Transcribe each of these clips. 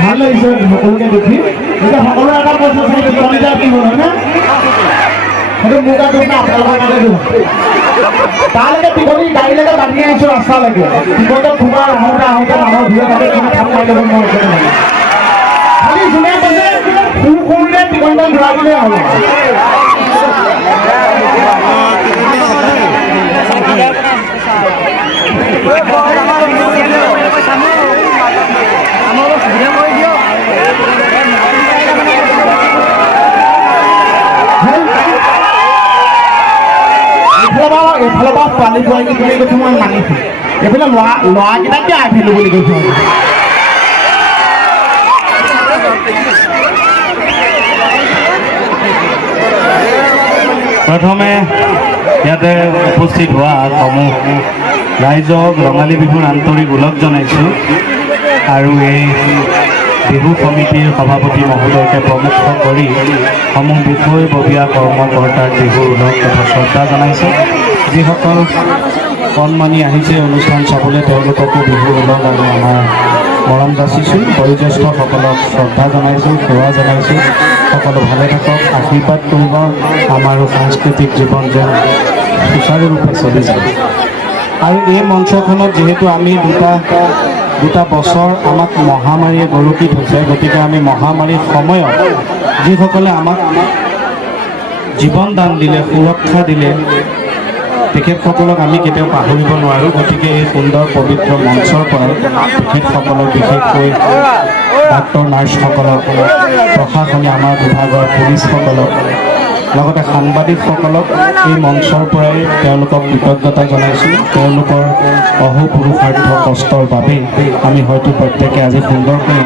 ভাল লাগিছে সকলোকে দেখি এতিয়া সকলোৱে এটা প্ৰশ্ন চাইছে কলিতা কি হ'ল হয়নে সেইটো মোক আৰু আপোনালোকৰ কাৰণে দিওঁ তালৈকে টিকলি গাড়ীলৈকে বান্ধি আহিছোঁ ৰাস্তালৈকে টিকটত সোমাই আহোঁতে মানুহৰ ভিৰ থাকে কিন্তু থাপ মাৰি ল'ব নোৱাৰো খালি যোনে কৈছে সৰু সৰুৰে টিকটত ঘূৰাই দিলেই হ'ল এইফালৰ পৰা পানী পোৱাই বুলি কৈছোঁ মই মানিছোঁ এইফালে ল'ৰাকেইটাকে আহিলোঁ বুলি কৈছোঁ প্ৰথমে ইয়াতে উপস্থিত হোৱা সমূহ ৰাইজক ৰঙালী বিহুৰ আন্তৰিক ওলগ জনাইছোঁ আৰু এই বিহু সমিতিৰ সভাপতি মহোদয়কে প্ৰমুখ কৰি সমূহ বিষয়ববীয়া কৰ্মকৰ্তাৰ বিহুৰ ওলগ তথা শ্ৰদ্ধা জনাইছোঁ যিসকল কণমানি আহিছে অনুষ্ঠান চাবলৈ তেওঁলোককো বিহুৰ ওলগ আৰু আমাৰ মৰম যাচিছোঁ বয়োজ্যেষ্ঠসকলক শ্ৰদ্ধা জনাইছোঁ সেৱা জনাইছোঁ সকলো ভালে থাকক আশীৰ্বাদ কৰিব আমাৰো সাংস্কৃতিক জীৱন যেন সুচাৰুৰূপে চলি যায় আৰু এই মঞ্চখনত যিহেতু আমি দুটা বছৰ আমাক মহামাৰীয়ে গৰুকি থৈছে গতিকে আমি মহামাৰীৰ সময়ত যিসকলে আমাক জীৱন দান দিলে সুৰক্ষা দিলে তেখেতসকলক আমি কেতিয়াও পাহৰিব নোৱাৰোঁ গতিকে এই সুন্দৰ পবিত্ৰ মঞ্চৰ পৰাই তেখেতসকলক বিশেষকৈ ডাক্তৰ নাৰ্ছসকলক প্ৰশাসনে আমাৰ বিভাগৰ পুলিচসকলক লগতে সাংবাদিকসকলক এই মঞ্চৰ পৰাই তেওঁলোকক কৃতজ্ঞতা জনাইছোঁ তেওঁলোকৰ অহোপুৰুষাৰ্থ কষ্টৰ বাবেই আমি হয়তো প্ৰত্যেকে আজি সুন্দৰকৈ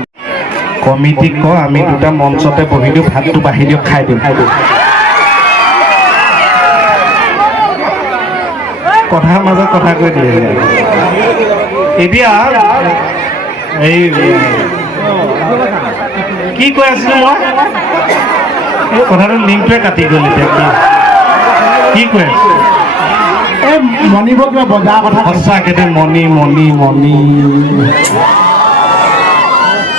কমিটিক কওঁ আমি দুটা মঞ্চতে বহি দিওঁ ভাতটো বাঢ়ি দিয়ক খাই দিওঁ কথাৰ মাজত কথা কৈ দিয়ে এতিয়া এই কি কৈ আছিলোঁ মই এই কথাটো লিংকটোৱে কাটি গ'ল এতিয়া কি কৈ আছোঁ এই মণিব কিবা বজাৰ কথা সঁচাকৈ দেই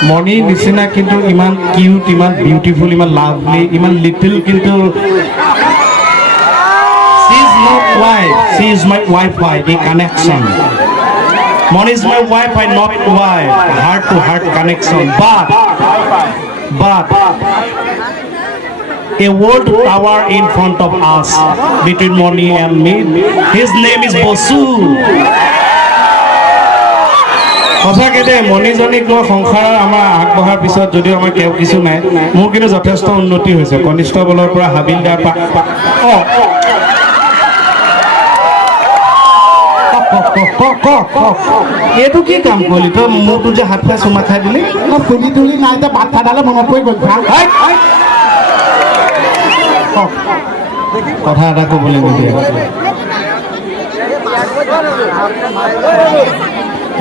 মণি নিচিনা কিন্তু ইমান কিউট ইমান বিউটিফুল ইমান লাভলি ইমান লিটিল কিন্তু she is my Wi-Fi, the connection. Moni is my Wi-Fi, not wife. Heart-to-heart connection. But a world tower in front of us between Moni and me. His name is Bosu. সঁচাকৈ দেই মণিজনীক লৈ সংসাৰৰ আমাৰ আগবঢ়াৰ পিছত যদিও আমাৰ কেও কিছু নাই মোৰ কিন্তু যথেষ্ট উন্নতি হৈছে কনিষ্ঠবলৰ পৰা হাবিলদাৰ এইটো কি কাম কৰিলি তই মোৰতো যে হাত খাই চুমা খাই দিলি তুলি তুলি নাই এতিয়া বাট খাদালে মনত পৰি গ'ল কথা এটা ক'বলৈ নিদিয়ে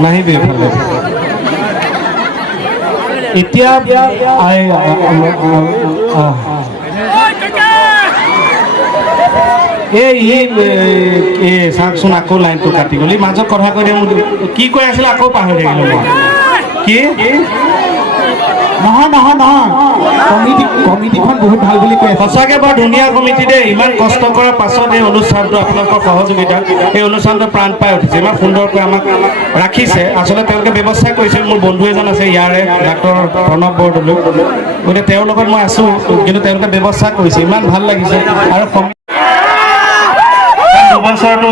নাহিবি এইফালে এতিয়া চাওকচোন আকৌ লাইনটো কাটি গ'লি মাজত কথা কৈ দিয়ে কি কৈ আছিলে আকৌ পাহৰি থাকিলোঁ মই কি নহয় কমিটিখন বহুত ভাল বুলি কৈ সঁচাকৈ বৰ ধুনীয়া কমিটি দেই ইমান কষ্ট কৰাৰ পাছত এই অনুষ্ঠানটো আপোনালোকৰ সহযোগিতা এই অনুষ্ঠানটো প্ৰাণ পাই উঠিছে ইমান সুন্দৰকৈ আমাক ৰাখিছে আচলতে তেওঁলোকে ব্যৱস্থা কৰিছিল মোৰ বন্ধু এজন আছে ইয়াৰে ডাক্তৰ প্ৰণৱ বৰদলৈ গতিকে তেওঁৰ লগত মই আছোঁ কিন্তু তেওঁলোকে ব্যৱস্থা কৰিছে ইমান ভাল লাগিছে আৰু দুবছৰটো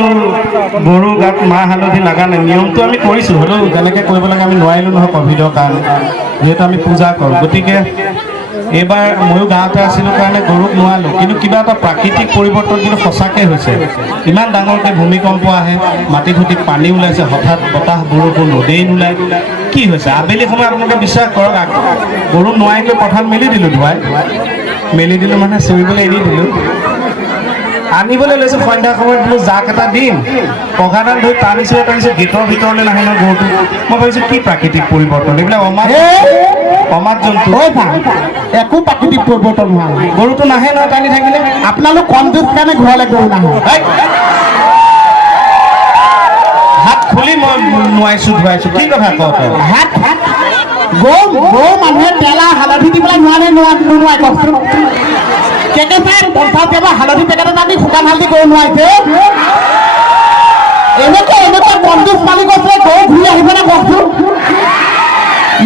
গৰু গাত মাহ হালধি লগা নাই নিয়মটো আমি কৰিছোঁ হ'লেও যেনেকৈ কৰিব লাগে আমি নোৱাৰিলোঁ নহয় ক'ভিডৰ কাৰণে যিহেতু আমি পূজা কৰোঁ গতিকে এইবাৰ ময়ো গাঁৱতে আছিলোঁ কাৰণে গৰুক নোৱালোঁ কিন্তু কিবা এটা প্ৰাকৃতিক পৰিৱৰ্তন কিন্তু সঁচাকৈ হৈছে ইমান ডাঙৰকৈ ভূমিকম্প আহে মাটি ফুটি পানী ওলাইছে হঠাৎ বতাহ বৰষুণ ৰ'দেই নোলায় কি হৈছে আবেলি সময় আপোনালোকে বিশ্বাস কৰক গৰু নোৱাৰিকৈ পথাৰত মেলি দিলোঁ ধুৱাই মেলি দিলোঁ মানে চৰিবলৈ এৰি দিলোঁ আনিবলৈ লৈছোঁ সন্ধ্যা সময়ত বোলো জাক এটা দিম পঘাডাল ধৰি টানিছোঁ গেটৰ ভিতৰলৈ নাহে ন গৰুটো মই ভাবিছোঁ কি প্ৰাকৃতিক পৰিৱৰ্তন এইবিলাক অমাত জন্তু একো প্ৰাকৃতিক পৰিৱৰ্তন হোৱা নাই গৰুটো নাহে নহয় টানি থাকিলে আপোনালোক কনজুচ কাৰণে ঘৰলৈ গৰু নাহে হাত খুলি মই নোৱাইছোঁ ধুৱাইছোঁ কি কথা কওঁ তই হাত গৰু মানুহে তেলা হালধি দি পেলাই নোৱাৰে কওকচোন কেকে চাই 50 টকা হালধি পেকেট এটা দি শুকান হালধি গৰু নোৱাৰিছে এনেকুৱা কনজুচ মালিক আছে গৰু ঘূৰি আহিবনে কওকচোন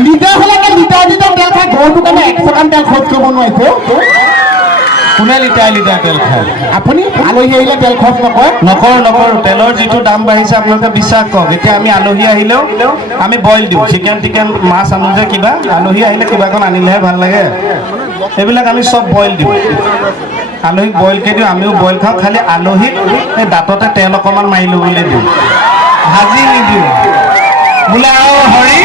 লিটাৰ হ'লে লিটাৰ তেল খাই গৰুটোৰ কাৰণে 100 গ্ৰাম তেল খৰচ কৰিব নোৱাৰিছে কোনে লিটাৰ তেল খায় আপুনি আলহী আহিলে তেল খৰচ নকৰোঁ তেলৰ যিটো দাম বাঢ়িছে আপোনালোকে বিশ্বাস কৰক এতিয়া আমি আলহী আহিলেও আমি বইল দিওঁ চিকেন টিকেন মাছ আনো যে কিবা আলহী আহিলে কিবা এখন আনিলেহে ভাল লাগে এইবিলাক আমি চব বইল দিওঁ আলহীক বইলকৈ দিওঁ আমিও বইল খাওঁ খালি আলহীক এই দাঁততে তেল অকণমান মাৰি ল'বলৈ দিওঁ ভাজি নিদিওঁ বোলে আৰু হৰি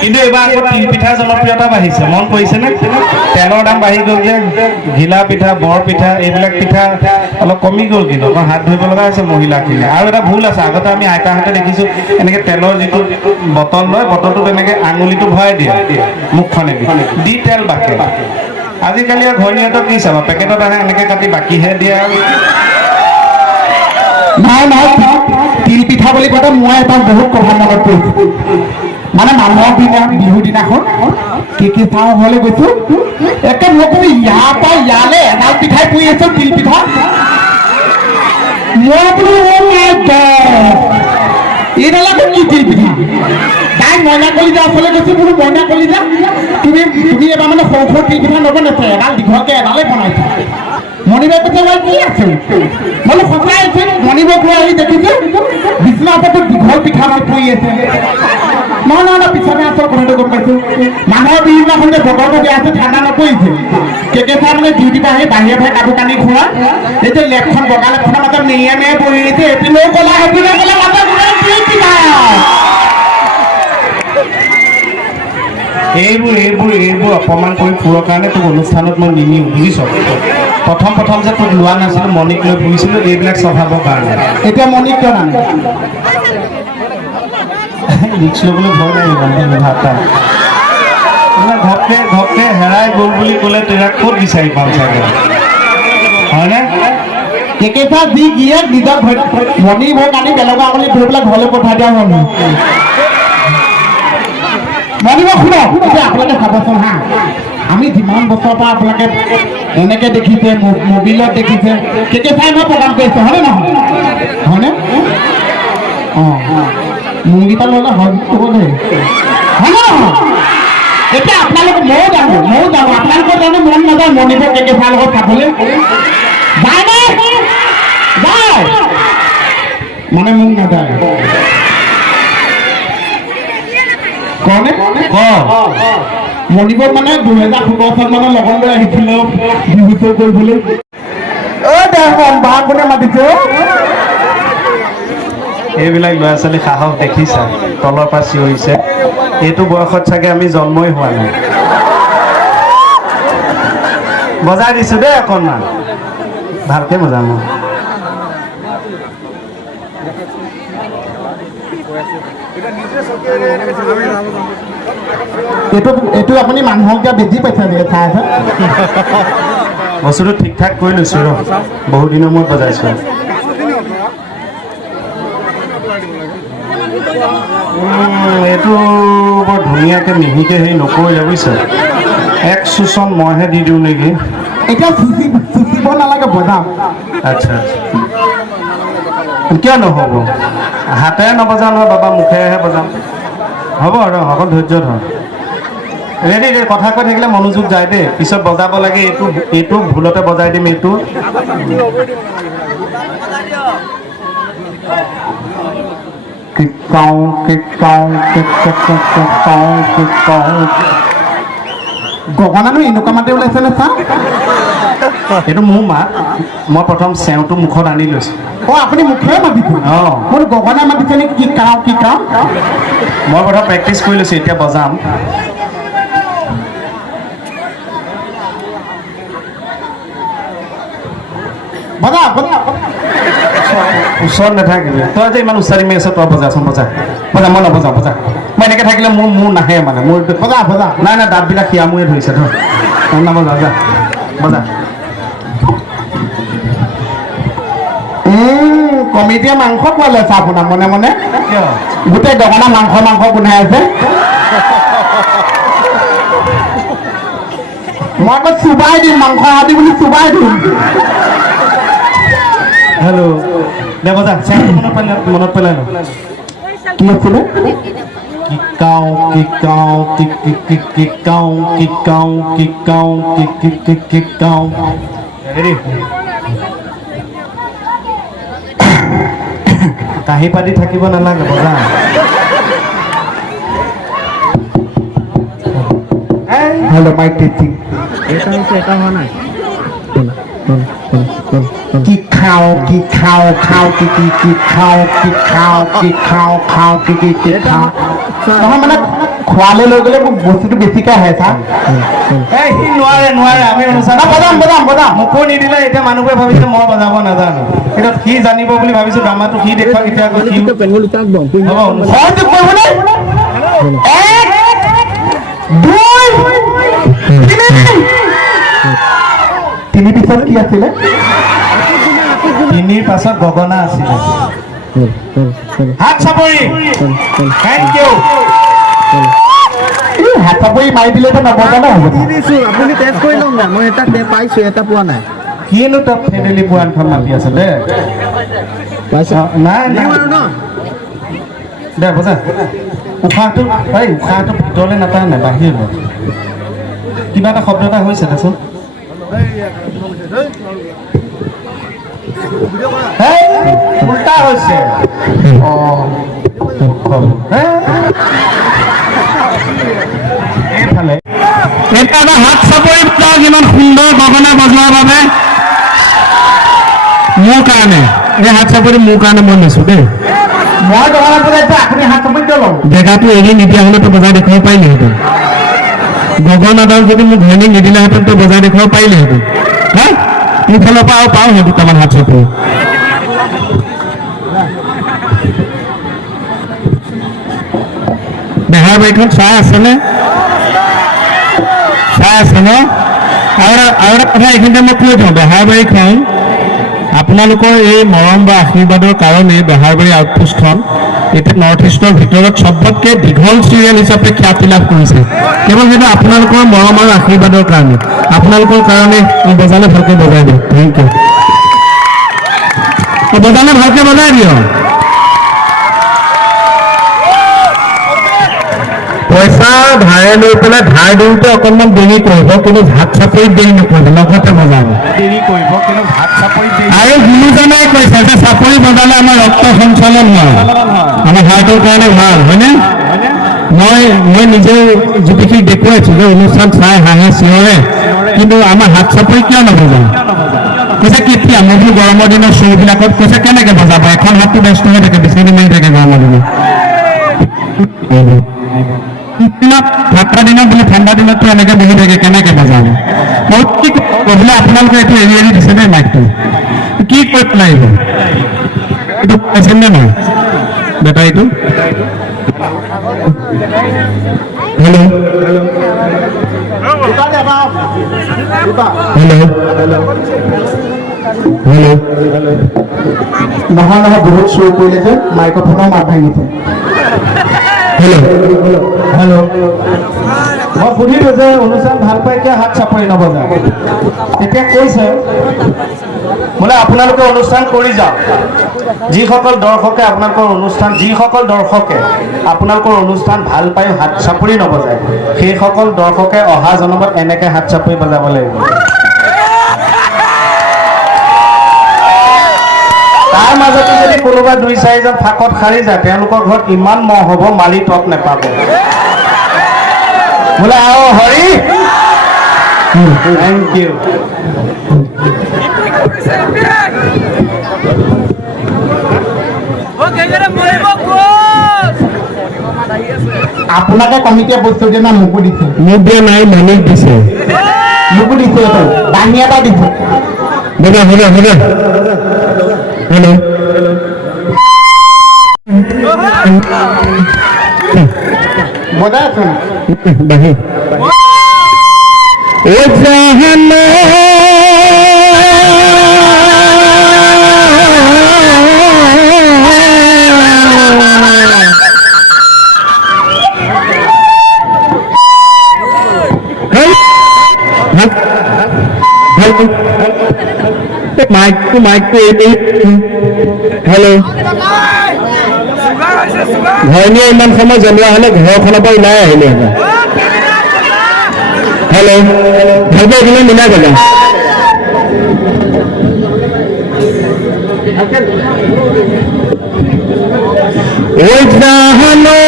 কিন্তু এইবাৰ আকৌ তিল পিঠাৰ জনপ্ৰিয়তা বাঢ়িছে মন কৰিছেনে তেলৰ দাম বাঢ়ি গ'ল যে ঘিলা পিঠা বৰ পিঠা এইবিলাক পিঠা অলপ কমি গ'ল কিন্তু অকণ হাত ধৰিব লগা হৈছে মহিলাখিনি আৰু এটা ভুল আছে আগতে আমি আইতাহঁতে দেখিছোঁ এনেকৈ তেলৰ যিটো বটল লয় বটলটোত এনেকৈ আঙুলিটো ভৰাই দিয়ে মুখখনেদি দি তেল বাকে আজিকালি আৰু ঘৈণীহঁতক কি চাবা পেকেটত আহে এনেকৈ কাটি বাকীহে দিয়ে আৰু নাই তিল পিঠা বুলি কওঁতে মই এটা বহুত কথা মনত পৰিছোঁ মানে মানুহৰ বিহুৰ দিনাখন কি চাওঁ ঘৰলৈ গৈছোঁ একে মই কৈছোঁ ইয়াৰ পৰা ইয়ালৈ এডাল পিঠাই পৰি আছোঁ তিল পিঠা মই বোলো এইডালকে কি তিল পিঠা তাই মইনা কলিজা ওচৰলৈ গৈছোঁ বোলো মইনা কলিজা তুমি এবাৰ মানে সৰু তিল পিঠা নবনাইছে এডাল দীঘলকৈ এডালেই বনাইছা মণিবাই কৈছে মই কি আছে মানে সঁচাই আছে মণিবাই গৈ আহি দেখিছোঁ বিচনাৰ ওপৰতো দীঘল পিঠা ভাল পৰি আছে নহয় পিছতে আচল কথাটো গম পাইছোঁ মানুহৰ বিহুদিনাখন যে বতৰটো বেয়া আছে ঠাণ্ডা নপৰিছে কেকে চাই মানে ডিউটি পৰা আহি বাহিৰে কাপোৰ কানি খোৱা এতিয়া লেপখন বগা লেপখনৰ মাজত মেৰিয়াই পৰি আহিছে এপিনেও ক'লা সেইপিনেও ক'লা মাজত এইবোৰ অপমান কৰি ফুৰৰ কাৰণে তোক অনুষ্ঠানত মই নিনিওঁ বুজিছ প্ৰথম যে তোক লোৱা নাছিলোঁ মণিক লৈ ফুৰিছিলোঁ এইবিলাক স্বভাৱৰ কাৰণে এতিয়া মণিক কিয় নানে ৰিক্স ল'বলৈ ভয় লাগিব ঘপকে হেৰাই গ'ল বুলি ক'লে তেৰা ক'ত বিচাৰি পাম চাগে হয়নে কেকেচা যি গিয়েক নিজৰ মণি ভয় কানি বেলেগৰ বুলি ধৰি পেলাই ঘৰলৈ পঠাই দিয়া মণি মণিব শুনক এতিয়া আপোনালোকে চাবচোন হা আমি যিমান বছৰৰ পৰা আপোনালোকে এনেকৈ দেখিছে মোবিলত দেখিছে কেকেচাই মই প্ৰগ্ৰাম কৰিছোঁ হয়নে নহয় হয়নে অঁ মুংগীটা ল'লে হয় দেই হয়নে নহয় এতিয়া আপোনালোকে ময়ো জানো আপোনালোকৰ জানো মন নাযায় মণিব কেকেচাৰ লগত চাবলৈ যায় মানে মোক নাযায় কনে মণিপুৰ মানে 2017 চন মানৰ লগত লৈ আহিছিলোঁ বিহু শ্ব' কৰিবলৈ বাঘ কোনে মাতিছে এইবিলাক ল'ৰা ছোৱালী সাহস দেখিছা তলৰ পৰা চিঞৰিছে এইটো বয়সত চাগে আমি জন্মই হোৱা নাই বজাই দিছোঁ দেই অকণমান ভালকৈ বজাম এইটো আপুনি মানুহক দিয়া বেজি পাইছে নেকি চাই আছে বস্তুটো ঠিক ঠাক কৰি লৈছোঁ ৰ বহুত দিনৰ মূৰত বজাইছোঁ এইটো বৰ ধুনীয়াকৈ মিহিকৈ হেৰি নকৰিলে বুজিছে এক চুচন মইহে দি দিওঁ নেকি এতিয়া চুচিব নালাগে বজাম আচ্ছা কিয় নহ'ব হাতেৰে নবজাওঁ নহয় বাবা মুখেৰেহে বজাম হ'ব আৰু অকণ ধৈৰ্য ধৰ ৰেডি কথা কৈ থাকিলে মনোযোগ যায় দেই পিছত বজাব লাগে এইটো ভুলতে বজাই দিম এইটো গগনানো এনেকুৱা মাতে ওলাইছে নে চা এইটো মোৰ মাত মই প্ৰথম চেওঁটো মুখত আনি লৈছোঁ অঁ আপুনি মুখেৰে মাতিছে অঁ মোৰ গগনা মাতিছে নেকি কি কাওঁ মই প্ৰথম প্ৰেক্টিচ কৰি লৈছোঁ এতিয়া বজাম বজা বজা ওচৰত নাথাকিবি তই যে ইমান উচ্চাৰি মাৰি আছ তই বজাচোন বজা বজা মই নবজাওঁ বজা মই এনেকৈ থাকিলে মোৰ নাহে মানে মোৰ বজা বজা নাই নাই দাঁতবিলাক সিয়ামুৱে ধৰিছে ধৰ নবজা যা বজা কমিটিয়ে মাংস খোৱালে আছে আপোনাৰ মনে মনে কিয় গোটেই দোকানত মাংস গোন্ধাই আছে মই আকৌ চুবাই দিম মাংস আদি বুলি চুবাই দিম হেল্ল' দে বজা চাউণ্ডটো মনত পেলাই ল কি আছিলে কিকাও কিকাও হেৰি কাঁহী পাতি থাকিব নালাগে বজা হেল্ল' মাইক টেষ্টিং কি খাওঁ নহয় মানে খোৱালে লৈ গ'লে মোক বস্তুটো বেছিকৈ আহে ছাৰ এই সি নোৱাৰে আমি অনুষ্ঠান বজাম মোকো নিদিলে এতিয়া মানুহবোৰে ভাবিছে মই বজাব নাজানো কিন্তু সি জানিব বুলি ভাবিছো ড্ৰামাটো সি দেখুৱাক এতিয়া আকৌ সি হ'ব তিনি পিছত কি আছিলে তিনিৰ পাছত গগনা আছিলে হাত চাপৰি থেংক ইউ হাত চাপৰি মাৰি দিলেতো নবজা ন হ'ব আপুনি টেষ্ট কৰি লওক না মই এটা পাইছোঁ এটা পোৱা নাই কিনো তই ফেমিলি পোৱানখন মাতি আছে দে নাই দে বজা উশাহটো ভিতৰলৈ নাটানে নাই বাহিৰলৈ কিবা এটা শব্দ এটা হৈছে দেচোন উল্টা হৈছে এইফালে এটা হাত চাপৰি বজাওক ইমান সুন্দৰ গগনা বজোৱাৰ বাবে মোৰ কাৰণে এই হাত চাপৰি মোৰ কাৰণে মই লৈছোঁ দেই মই দোকানত বজাইছোঁ আপুনি হাত চাপৰি কিয় ল'ব জেগাটো এৰি নিদিয়া হ'লেতো বজাই দেখুৱাব পাৰিলেহেঁতেন গগনাডাল যদি মোক ঘৈণীক নিদিলেহেঁতেন তো বজাই দেখুৱাব পাৰিলেহেঁতেন হা ইফালৰ পৰা আৰু পাওঁ সেই দুটামান হাত চাপৰি বেহাৰ বাৰীখন চাই আছেনে আৰু এটা কথা এইখিনিতে মই কৈ দিওঁ বেহাৰবাৰীখন আপোনালোকৰ এই মৰম বা আশীৰ্বাদৰ কাৰণে বেহাৰবাৰী আউটপোষ্টখন এতিয়া নৰ্থ ইষ্টৰ ভিতৰত চবতকৈ দীঘল চিৰিয়েল হিচাপে খ্যাতি লাভ কৰিছে কেৱল সেইটো আপোনালোকৰ মৰম আৰু আশীৰ্বাদৰ কাৰণে আপোনালোকৰ কাৰণে বজালে ভালকৈ বজাই দিয়ক থেংক ইউ বজালে ভালকৈ বজাই দিয়ক পইচা ধাৰে লৈ পেলাই ধাৰ দিওঁতে অকণমান দেৰি কৰিব কিন্তু হাত চাপৰিত দেৰি নকৰিব লগতে বজাব দেৰি কৰিব কিন্তু হাত চাপৰিত আৰু গুৰুজনাই কৈছে যে চাপৰি বজালে আমাৰ ৰক্ত সঞ্চালন হয় আমাৰ হাৰ্টৰ কাৰণে ভাল হয়নে মই নিজে জ্যোতিষীক দেখুৱাইছোঁ যে অনুষ্ঠান চাই হাঁহে চিঞৰে কিন্তু আমাৰ হাত চাপৰি কিয় নবজায় কৈছে কেতিয়া মই বোলো গৰমৰ দিনৰ শ্ব'বিলাকত কৈছে কেনেকৈ বজাব এখন হাতটো ব্যস্ত হৈ থাকে বিচাৰি মাৰি থাকে গৰমৰ দিনত ঠাণ্ডা দিনত বোলে ঠাণ্ডা দিনততো এনেকৈ বহি থাকে কেনেকৈ বজাব কি বোলে আপোনালোকে এইটো এৰি এৰি দিছে নে মাইকটো কি কৰিব লাগিব এইটো পাইছেনে নাই বেটাৰীটো হেল্ল' নহয় বহুত শ্ব' কৰিলে যে মাইক্ৰফোনৰ মাত ভাঙিছে হেল্ল' মই সুধিলোঁ যে অনুষ্ঠান ভাল পাই কিয় হাত চাপৰি নবজায় তেতিয়া কৈছে বোলে আপোনালোকে অনুষ্ঠান কৰি যাওক যিসকল দৰ্শকে আপোনালোকৰ অনুষ্ঠান ভাল পাই হাত চাপৰি নবজায় সেইসকল দৰ্শকে অহা জনমত এনেকৈ হাত চাপৰি বজাব লাগিব তাৰ মাজতে যদি কোনোবা 2-4জন ফাকত সাৰি যায় তেওঁলোকৰ ঘৰত ইমান মহ হ'ব মালি তত নেপাব বোলে আও হৰি থেংক ইউ আপোনাকে কমিটিয়ে বস্তু দিয়ে না মোকো দিছে মোক দিয়া নাই মালিক দিছে মোকো দিছে এইটো দাঙি এটা দিছে हेलो मजा আছে বাহি ও জাহানো মাইকটো হেল্ল' ঘৰণীয়ে ইমান সময় জনোৱা হ'লে ঘৰখনৰ পৰা ওলাই আহিলে হেল্ল' ভালকৈ এইখিনি মিলাই গ'লে ঐ জাহানো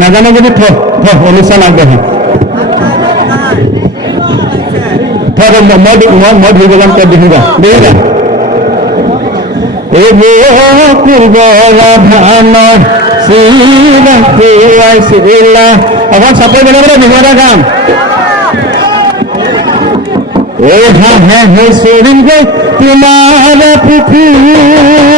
নাজানো যদি অনুষ্ঠান আগবাঢ়ি মই ধৰিব যাম তই বিহুগা বিহুগা অকণ চাপৰি বেলেগ বিহু এটা গাম চৰিম গৈ তোমাৰ পুখুৰী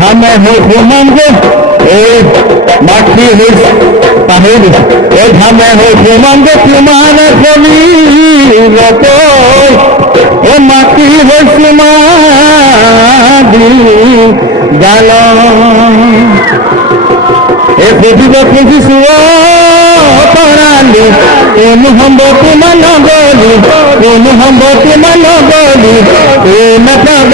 ঘামে হৈ সোমাম যে এই মাটি হৈ পাহৰি এই ঘামে হৈ সোমাম যে তোমাৰ শৰীৰত এই মাটি হৈ সোমাদি গাল এই সুধিব খুজিছো পৰালি কোনো সম্ভৱ তোমাৰ নগলি কোনো সম্ভৱ তোমাৰ নগলি এই নাপাব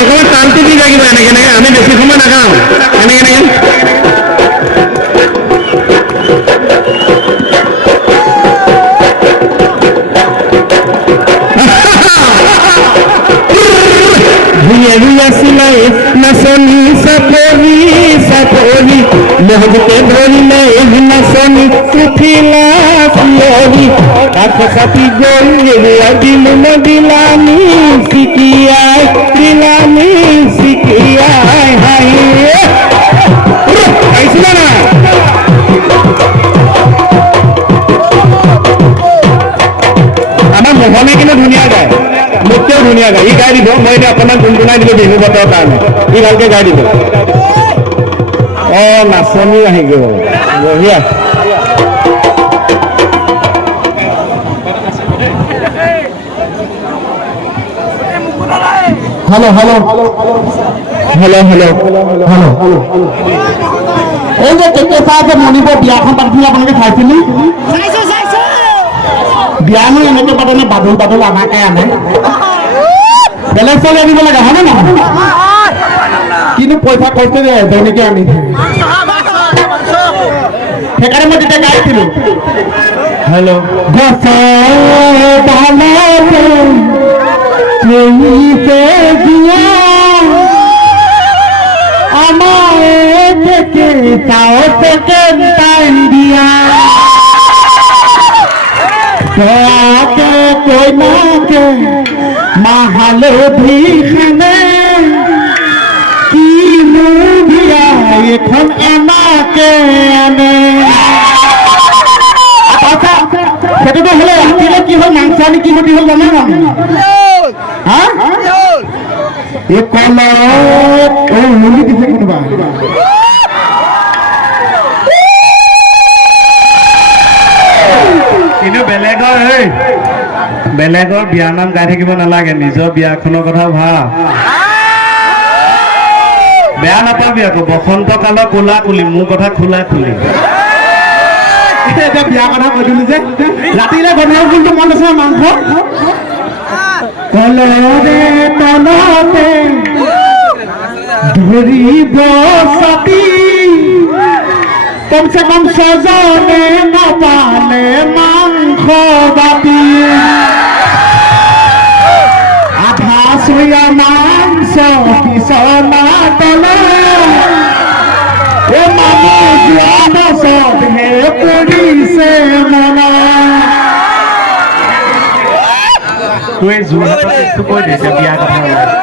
অকমান টানটো দি লাগিব এনেকে আমি বেছি সময় নাগাওঁ এনেকে চিলাই নাচনি চাপৰি চাপৰি মহজতে ধৰিলে নাচনি উঠিলা চিঞৰি কাষ চাপি গৈ দিলো নদিলানি চিকিয়াই দিলানি চিকিয়াই হাঁহি আহিছিলে না আমাৰ মোহনে কিন্তু ধুনীয়া গায় মোতকেও ধুনীয়া গায় ই গাই দিব মই এতিয়া আপোনাক গুণগুণাই দিলো বিহু বতৰৰ কাৰণে ই ভালকে গাই দিব নাচনি আহি গ'ল বঢ়িয়া hello' hello' hello' hello' hello' এই যে কেঁচা যে মণিপুৰ বিয়াখন পাতিছিলে আপোনালোকে চাইছিলে বিয়ানো এনেকে পাতে নে বাদুল বাদুল আমাকে আনে বেলেগ চলি আনিব লাগে হয়নে নহয় কিন্তু পইচা খৰচ কৰি দৈনিকে আনি সেইকাৰণে মই তেতিয়া গাইছিলো হেল্ল' দিয়া कोई ना के महलो भी खाने की मुभिया ये खन एमा के आने अच्छा সেটা তো হলো রাত্রিলে কি হল মাংসানি কি হল জানা না হ্যাঁ এ কলা ও মুলি দিছে কোনবা কিন্তু বেলেগৰ বিয়াৰ নাম গাই থাকিব নালাগে নিজৰ বিয়াখনৰ কথা ভাব বেয়া নাপাবি আকৌ বসন্ত কালৰ কোলা কুলি মোৰ কথা খোলা খুলি এতিয়া বিয়া কথা কৈ দিলো যে ৰাতিলে বনাও কিন্তু মন আছে মাংস কলৰে তলতে ধৰিব চাপি কমসে কম সজনে নাপালে মাংস বাতি আধা চুয়া মাংস পিছনা তলে মানুহ যোৱা পাছতহে পৰিছে মনা তোৰ এই যোৰহাটৰ টেষ্টটো কৈ দে এতিয়া বিয়াৰ কথা ওলাই